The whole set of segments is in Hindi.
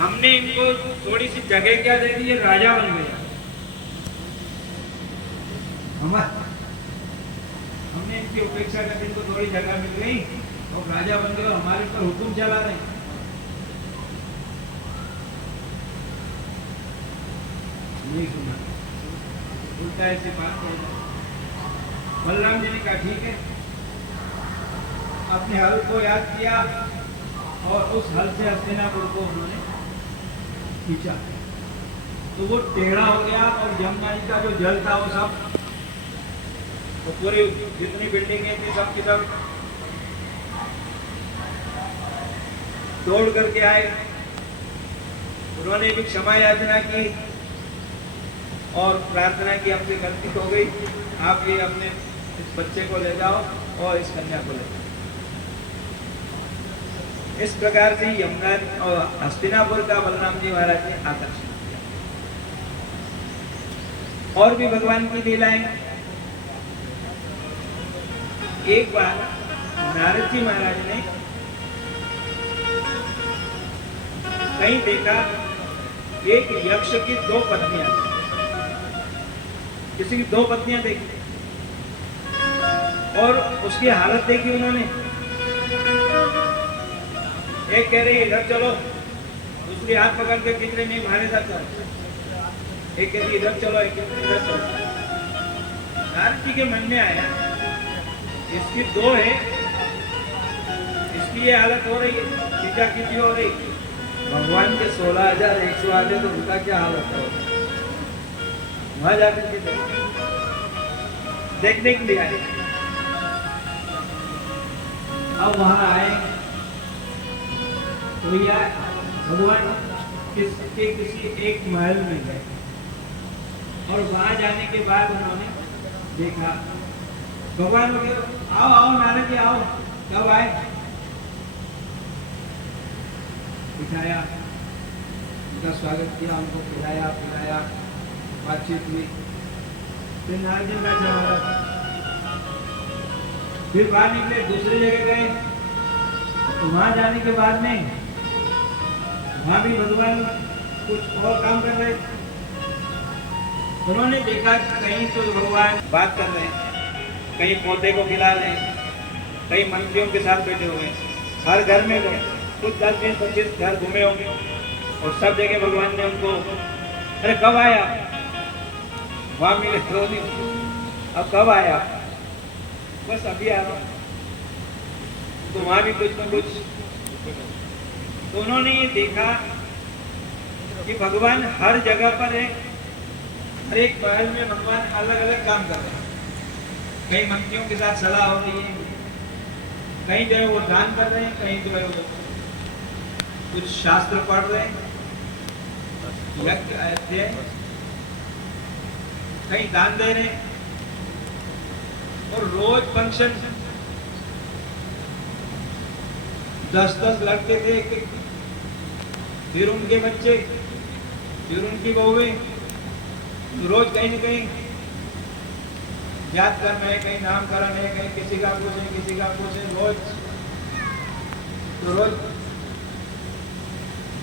हमने इनको थोड़ी सी जगह क्या दे दी, ये राजा बन गया। हमने इनकी उपेक्षा करके इनको थोड़ी जगह मिल गई और राजा बन गए और हमारे ऊपर हुक्म चला रहे हैं। नहीं सुना, उल्टा ऐसी बात है। बलराम जी ने कहा ठीक है, अपने हल को याद किया और उस हल से हस्तिनापुर को उन्होंने खींचा, तो वो टेढ़ा हो गया और यमुना जी का जो जल था वो सब, वो पूरी जितनी बिल्डिंगें थी सब की सब दौड़ करके आए। उन्होंने भी क्षमा याचना की और प्रार्थना की, हमसे गलती हो गई, आप ये अपने इस बच्चे को ले जाओ और इस कन्या को ले जाओ। इस प्रकार से यमुना और हस्तिनापुर का बलराम जी महाराज ने आकर्षण किया। और भी भगवान की लीलाएं। एक बार नारद जी महाराज ने कहीं देखा एक यक्ष की 2 पत्नियां, किसी की 2 पत्नियां देखी और उसकी हालत देखी उन्होंने। एक कह रही इधर चलो, दूसरी हाथ पकड़ के खींच रही, नहीं हमारे साथ चलो। एक कह रही इधर चलो, एक इधर चलो। नारद जी के मन में आया इसकी 2 है, इसकी ये हालत हो रही है, खींचा खींची हो रही, भगवान के 16,100 आते तो उनका क्या हालत है। वहां जाकर के देखने के लिए आए। अब वहां आए तो यार भगवान किसी एक महल में गए और वहां जाने के बाद उन्होंने देखा भगवान वगैरह, आओ आओ नारद जी आओ, कब आए। बिठाया, उनका स्वागत किया, उनको खिलाया पिलाया, बातचीत हुई। फिर नारद जी का चला, फिर बाहर निकले, दूसरी जगह गए। तो वहां जाने के बाद में वहां भी भगवान कुछ और काम कर रहे। उन्होंने देखा कहीं तो भगवान बात कर रहे हैं, कहीं पौधे को खिला रहे हैं, कई मंत्रियों के साथ बैठे हुए। हर घर में गए, कुछ 10-20-25 घर घूमे होंगे और सब जगह भगवान ने उनको, अरे कब आया, वहां मिले तो नहीं, अब कब आया, बस अभी आ रहा हूं। तो वहां भी कुछ न कुछ। तो उन्होंने ये देखा कि भगवान हर जगह पर है, हर एक महल में भगवान अलग अलग काम कर रहे हैं। कई मंत्रियों के साथ सलाह हो रही है, कहीं जो है वो दान कर रहे हैं, कहीं जो है वो कुछ शास्त्र पढ़ रहे हैं, यज्ञ, कहीं दान दे रहे हैं। और रोज फंक्शन, 10-10 लड़के थे, फिर उनके बच्चे, फिर उनकी बहुएं, रोज कहीं न कहीं याद करना है, कहीं नामकरण है, कहीं किसी का कुछ है, किसी का कुछ है, रोज तो रोज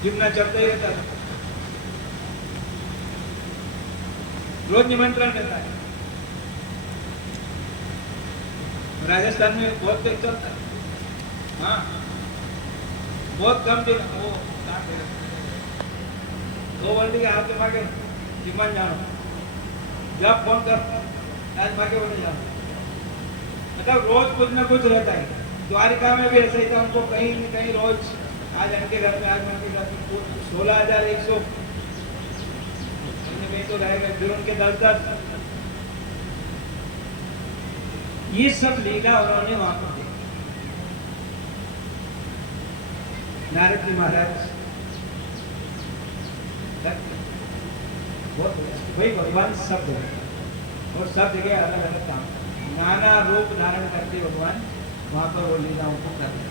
जितना चलते ही रहता है, रोज निमंत्रण रहता है। राजस्थान में बहुत तेज चलता है, हाँ, बहुत कम दिन वो 2 वर्ल्ड के हाथ में मांगे जिम्मन जानो, जब फोन कर आज मांगे बोले जाओ, मतलब रोज कुछ ना कुछ रहता है। द्वारिका में भी ऐसा ही था, उनको कहीं न कहीं रोज, आज उनके घर में, आज उनके घर में 16,100 में तो रहेगा, फिर उनके 10-10, ये सब लीला उन्होंने वहां पर देखा। नारद जी महाराज वही भगवान सब जगह और सब जगह अलग अलग काम, नाना रूप धारण करते भगवान वहां पर वो लीलाओं को कर रहे।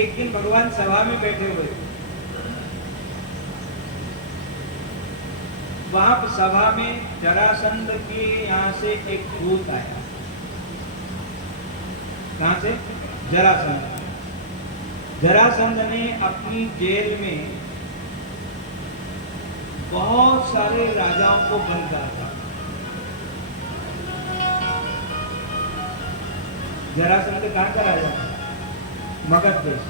एक दिन भगवान सभा में बैठे हुए, वहां सभा में जरासंध के यहाँ से एक दूत आया। कहां से? जरासंध। जरासंध ने अपनी जेल में बहुत सारे राजाओं को बंद करा था। जरासंध कहाँ का राजा? मगध देश,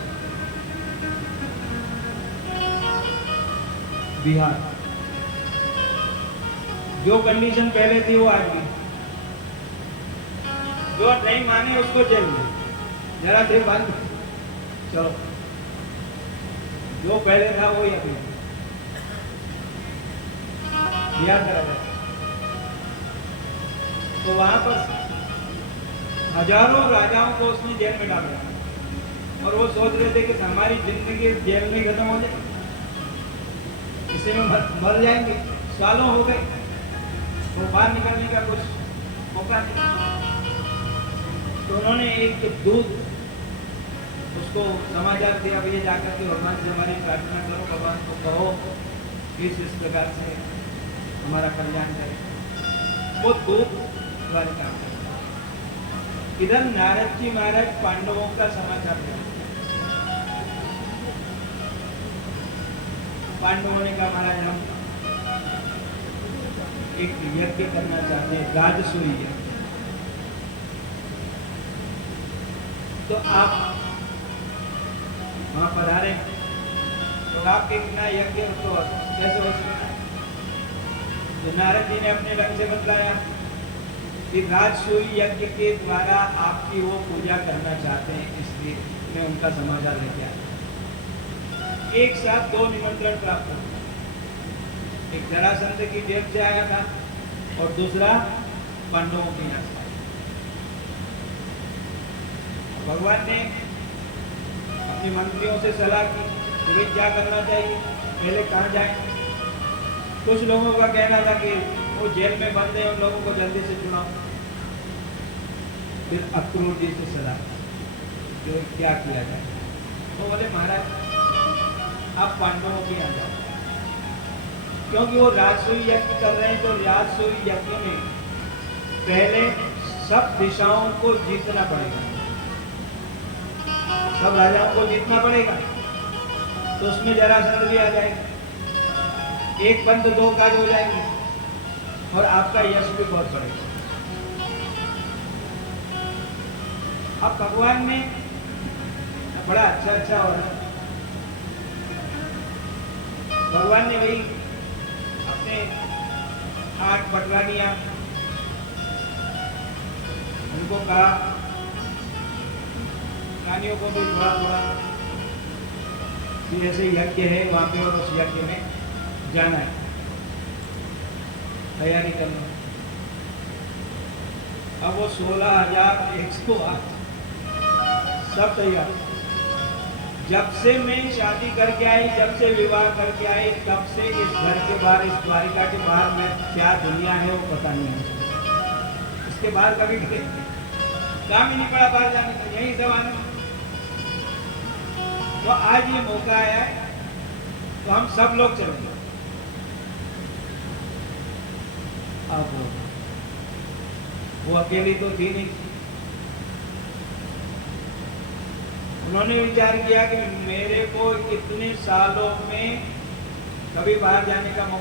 बिहार। जो कंडीशन पहले थी वो आज भी, जो नहीं माने उसको जेल में, जरा देर बंद, चलो। जो पहले था वो ही अभी बिहार का राजा। तो वहां पर हजारों राजाओं को उसने जेल में डाल दिया और वो सोच रहे थे कि हमारी जिंदगी जेल में खत्म हो जाए, इसी में मर जाएंगे। सालों हो गए, वो बाहर निकलने का कुछ मौका नहीं। तो उन्होंने एक दूत उसको समाचार दिया, भैया जाकर के भगवान से हमारी प्रार्थना करो, भगवान को कहो इस प्रकार से हमारा कल्याण करे। वो दूत वाले काम करता। इधर नारद जी महाराज पांडवों का समाचार दिया। पांडवों ने कहा महाराज हम एक यज्ञ करना चाहते हैं, राजसूय यज्ञ। तो आप वहां पधारे, तो आपके बिना यज्ञ तो कैसे हो सकता है? तो नारद जी ने अपने ढंग से बतलाया कि राजसूय यज्ञ के द्वारा आपकी वो पूजा करना चाहते हैं, इसलिए मैं उनका समाचार लेके आया। एक साथ दो निमंत्रण प्राप्त हुए, एक जरासंध की जेल से आया था और दूसरा पांडवों की यहाँ से। भगवान ने अपने मंत्रियों से सलाह की कि क्या करना चाहिए, पहले कहाँ जाएं। कुछ लोगों का कहना था कि वो जेल में बंद है, उन लोगों को जल्दी से चुनाओ। फिर अक्रूर जी से सलाह जो क्या किया जाए। तो बोले महाराज आप पांडवों के यहाँ जाओ, क्योंकि वो राजसूय यज्ञ कर रहे हैं। तो राजसूय यज्ञ में पहले सब दिशाओं को जीतना पड़ेगा, सब राजाओं को जीतना पड़ेगा। तो उसमें जरासंध भी आ जाएगा, एक बंद दो काज हो जाएंगे और आपका यश भी बहुत बढ़ेगा। अब भगवान ने बड़ा अच्छा हो रहा है। भगवान ने वही अपने 8 पटरानियां उनको कहा, रानियों को भी थोड़ा कि ऐसे यज्ञ है वहां पे और उस यज्ञ में जाना है, तैयारी करना। अब वो 16,108 सब तैयार। जब से मैं शादी करके आई, जब से विवाह करके आई, तब से इस घर के बाहर, इस द्वारिका के बाहर में क्या दुनिया है वो पता नहीं है। इसके बाहर कभी काम ही नहीं पड़ा बाहर जाने का, यही सब आना। तो आज ये मौका आया है, तो हम सब लोग चलेंगे। अब वो अकेली तो थी नहीं। उन्होंने विचार किया कि मेरे को इतने सालों में कभी बाहर जाने का